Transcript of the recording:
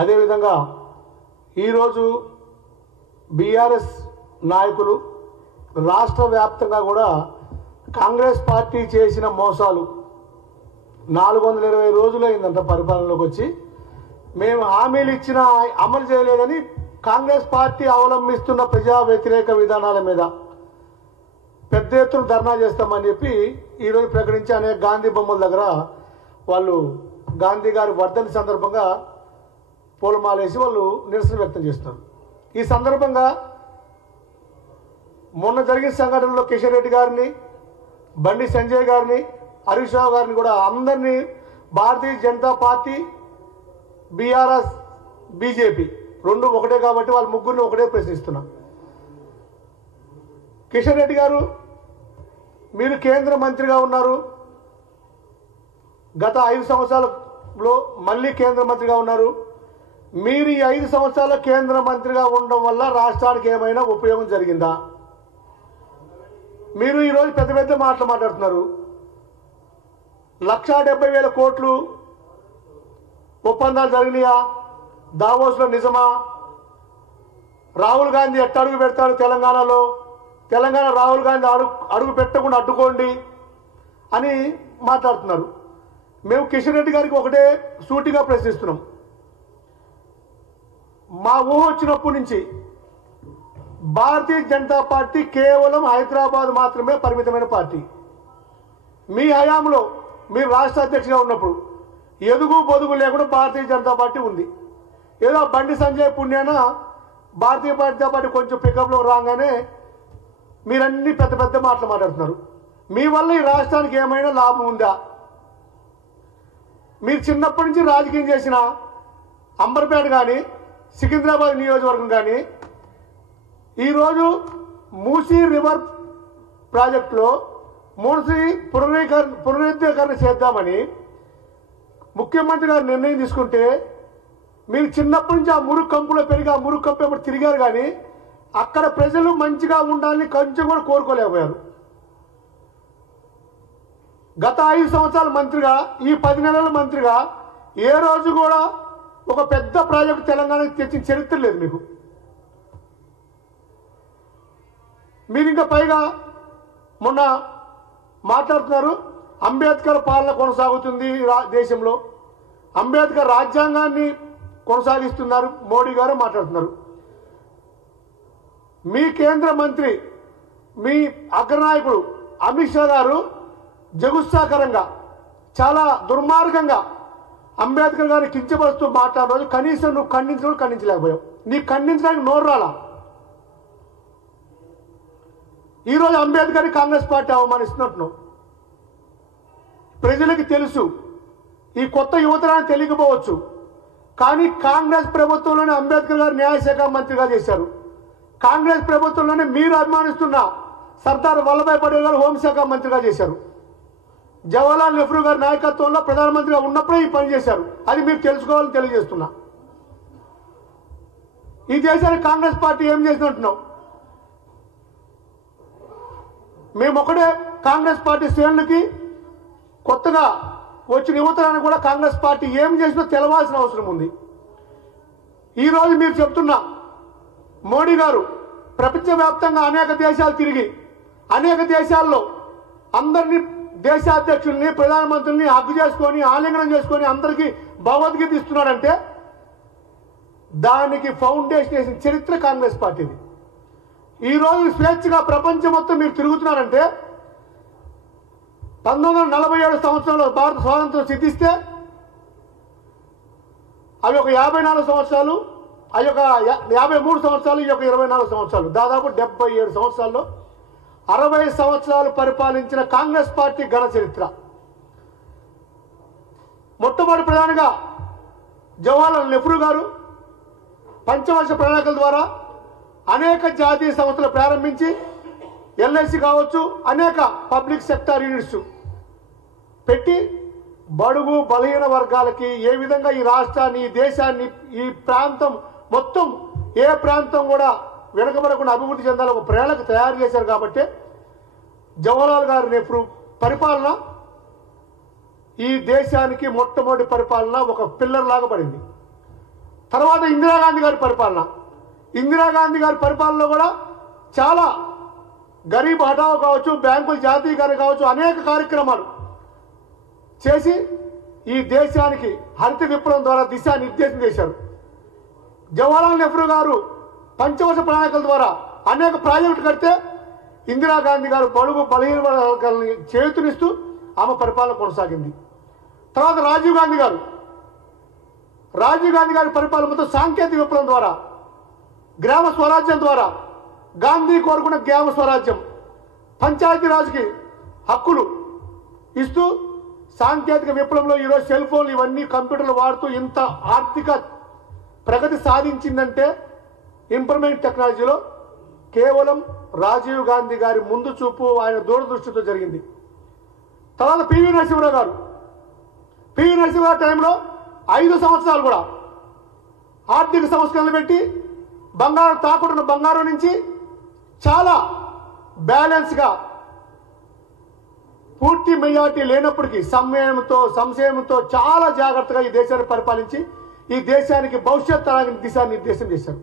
అదేవిధంగా ఈరోజు బీఆర్ఎస్ నాయకులు రాష్ట్ర వ్యాప్తంగా కూడా కాంగ్రెస్ పార్టీ చేసిన మోసాలు 420 రోజులు అయిందంట పరిపాలనలోకి వచ్చి మేము హామీలు ఇచ్చిన అమలు చేయలేదని కాంగ్రెస్ పార్టీ అవలంబిస్తున్న ప్రజా వ్యతిరేక విధానాల మీద పెద్ద ఎత్తున ధర్నా చేస్తామని చెప్పి ఈరోజు ప్రకటించి అనేక గాంధీ బొమ్మల దగ్గర వాళ్ళు గాంధీ గారి వర్ధంతి సందర్భంగా పూలమాలేసి వాళ్ళు నిరసన వ్యక్తం చేస్తున్నారు. ఈ సందర్భంగా మొన్న జరిగిన సంఘటనలో కిషన్ రెడ్డి గారిని, బండి సంజయ్ గారిని, హరీష్ రావు గారిని కూడా అందరినీ Bharatiya Janata party, BRS, BJP రెండు ఒకటే కాబట్టి వాళ్ళ ముగ్గురిని ఒకటే ప్రశ్నిస్తున్నాం. కిషన్ రెడ్డి గారు, మీరు కేంద్ర మంత్రిగా ఉన్నారు, గత 5 సంవత్సరాలలో మళ్ళీ కేంద్ర మంత్రిగా ఉన్నారు. మీరు ఈ 5 సంవత్సరాల కేంద్ర మంత్రిగా ఉండడం వల్ల రాష్ట్రానికి ఏమైనా ఉపయోగం జరిగిందా? మీరు ఈరోజు పెద్ద పెద్ద మాటలు మాట్లాడుతున్నారు. 1,70,000 కోట్లు ఒప్పందాలు జరిగినాయా? దావోస్లో నిజమా? రాహుల్ గాంధీ ఎట్ట అడుగు పెడతాడు తెలంగాణలో? తెలంగాణ రాహుల్ గాంధీ అడుగు పెట్టకుండా అడ్డుకోండి అని మాట్లాడుతున్నారు. మేము కిషన్ రెడ్డి గారికి ఒకటే సూటిగా ప్రశ్నిస్తున్నాం. మా ఊహ వచ్చినప్పటి నుంచి భారతీయ జనతా పార్టీ కేవలం హైదరాబాద్ మాత్రమే పరిమితమైన పార్టీ. మీ హయాంలో మీరు రాష్ట్ర అధ్యక్షుడిగా ఉన్నప్పుడు ఎదుగు బొదుగు లేకుండా భారతీయ జనతా పార్టీ ఉంది. ఏదో బండి సంజయ్ పుణ్యాన భారతీయ జనతా పార్టీ కొంచెం పికప్లో రాగానే మీరన్నీ పెద్ద పెద్ద మాటలు మాట్లాడుతున్నారు. మీ వల్ల ఈ రాష్ట్రానికి ఏమైనా లాభం ఉందా? మీరు చిన్నప్పటి నుంచి రాజకీయం చేసిన అంబర్పేట కానీ, సికింద్రాబాద్ నియోజకవర్గం కానీ ఈరోజు మూసీ రివర్ ప్రాజెక్టులో మూసీ పునరుద్ధీకరణ చేద్దామని ముఖ్యమంత్రి గారు నిర్ణయం తీసుకుంటే మీరు చిన్నప్పటి నుంచి ఆ మురుగు కంపులో పెరిగి ఆ మురుగు కంపు ఎప్పుడు తిరిగారు కానీ అక్కడ ప్రజలు మంచిగా ఉండాలని కొంచెం కూడా కోరుకోలేకపోయారు. గత 5 సంవత్సరాల మంత్రిగా, ఈ 10 నెలల మంత్రిగా ఏ రోజు కూడా ఒక పెద్ద ప్రాజెక్టు తెలంగాణకి తెచ్చిన చరిత్ర లేదు మీకు. మీరు ఇంకా పైగా మొన్న మాట్లాడుతున్నారు అంబేద్కర్ పాలన కొనసాగుతుంది దేశంలో, అంబేద్కర్ రాజ్యాంగాన్ని కొనసాగిస్తున్నారు మోడీ గారు మాట్లాడుతున్నారు. మీ కేంద్ర మంత్రి, మీ అగ్రనాయకుడు అమిత్ షా గారు జగుత్సాకరంగా, చాలా దుర్మార్గంగా అంబేద్కర్ గారిని కించపరుస్తూ మాట్లాడే రోజు కనీసం నువ్వు ఖండించలేకపోయావు. నీకు ఖండించడానికి నోరు రాలా. ఈరోజు అంబేద్కర్ని కాంగ్రెస్ పార్టీ అవమానిస్తున్నట్టు ప్రజలకి తెలుసు. ఈ కొత్త యువతరాన్ని తెలియకపోవచ్చు, కానీ కాంగ్రెస్ ప్రభుత్వంలోనే అంబేద్కర్ గారు న్యాయశాఖ మంత్రిగా చేశారు. కాంగ్రెస్ ప్రభుత్వంలోనే మీరు అభిమానిస్తున్న సర్దార్ వల్లభాయ్ పటేల్ గారు హోంశాఖ మంత్రిగా చేశారు. జవహర్లాల్ నెహ్రూ గారి నాయకత్వంలో ప్రధానమంత్రిగా ఉన్నప్పుడే ఈ పని చేశారు. అది మీరు తెలుసుకోవాలని తెలియజేస్తున్నా. ఈ దేశానికి కాంగ్రెస్ పార్టీ ఏం చేసినట్టున్నావు? మేము ఒకటే కాంగ్రెస్ పార్టీ శ్రేణులకి కొత్తగా వచ్చిన యువతరానికి కూడా కాంగ్రెస్ పార్టీ ఏం చేసినా తెలవాల్సిన అవసరం ఉంది. ఈరోజు మీరు చెప్తున్నా మోడీ గారు ప్రపంచవ్యాప్తంగా అనేక దేశాలు తిరిగి అనేక దేశాల్లో అందరినీ దేశాధ్యక్షుల్ని, ప్రధానమంత్రుల్ని హగ్గు చేసుకొని, ఆలింగనం చేసుకొని అందరికీ భగవద్గీత ఇస్తున్నాడంటే దానికి ఫౌండేషన్ వేసిన చరిత్ర కాంగ్రెస్ పార్టీది. ఈరోజు స్వేచ్ఛగా ప్రపంచం మొత్తం మీరు తిరుగుతున్నారంటే 1947 సంవత్సరంలో భారత స్వాతంత్రం సిద్ధిస్తే అవి ఒక 54 సంవత్సరాలు, అవి ఒక 53 సంవత్సరాలు, ఈ యొక్క 24 సంవత్సరాలు, దాదాపు 77 సంవత్సరాల్లో 60 సంవత్సరాలు పరిపాలించిన కాంగ్రెస్ పార్టీ ఘన చరిత్ర. మొట్టమొదటి ప్రధానిగా జవహర్లాల్ నెహ్రూ గారు పంచవర్ష ప్రణాళికల ద్వారా అనేక జాతీయ సంస్థలు ప్రారంభించి ఎల్ఐసి కావచ్చు, అనేక పబ్లిక్ సెక్టార్ యూనిట్స్ పెట్టి బడుగు బలహీన వర్గాలకి ఏ విధంగా ఈ రాష్ట్రాన్ని, ఈ దేశాన్ని, ఈ ప్రాంతం మొత్తం ఏ ప్రాంతం కూడా వెనుకబడకుండా అభివృద్ధి చెందాలని ఒక ప్రణాళిక తయారు చేశారు. కాబట్టి జవహర్లాల్ గారి నెహ్రూ పరిపాలన ఈ దేశానికి మొట్టమొదటి పరిపాలన ఒక పిల్లర్ లాగా పడింది. తర్వాత ఇందిరాగాంధీ గారి పరిపాలన. ఇందిరాగాంధీ గారి పరిపాలనలో కూడా చాలా గరీబ్ హఠావో కావచ్చు, బ్యాంకుల జాతీయకరణ కావచ్చు, అనేక కార్యక్రమాలు చేసి ఈ దేశానికి హరిత విప్లవం ద్వారా దిశానిర్దేశం చేశారు. జవహర్లాల్ నెహ్రూ గారు పంచవర్ష ప్రణాళికల ద్వారా అనేక ప్రాజెక్టులు కడితే ఇందిరాగాంధీ గారు బడుగు బలహీన వర్గాలని చేతునిస్తూ ఆమె పరిపాలన కొనసాగింది. తర్వాత రాజీవ్ గాంధీ గారి పరిపాలనతో సాంకేతిక విప్లవం ద్వారా, గ్రామ స్వరాజ్యం ద్వారా, గాంధీ కోరుకున్న గ్రామ స్వరాజ్యం, పంచాయతీరాజ్కి హక్కులు ఇస్తూ సాంకేతిక విప్లవంలో ఈరోజు సెల్ ఫోన్లు ఇవన్నీ కంప్యూటర్లు వాడుతూ ఇంత ఆర్థిక ప్రగతి సాధించిందంటే ఇంప్రూవ్మెంట్ టెక్నాలజీలో కేవలం రాజీవ్ గాంధీ గారి ముందు చూపు, ఆయన దూరదృష్టితో జరిగింది. తర్వాత పివి నరసింహరావు టైంలో 5 సంవత్సరాలు కూడా ఆర్థిక సంస్కరణలు పెట్టి బంగారం తాకట్టున్న బంగారం నుంచి చాలా బ్యాలెన్స్గా పూర్తి మెజార్టీ లేనప్పటికీ సంశయంతో చాలా జాగ్రత్తగా ఈ దేశాన్ని పరిపాలించి ఈ దేశానికి భవిష్యత్ తరానికి దిశానిర్దేశం చేశారు.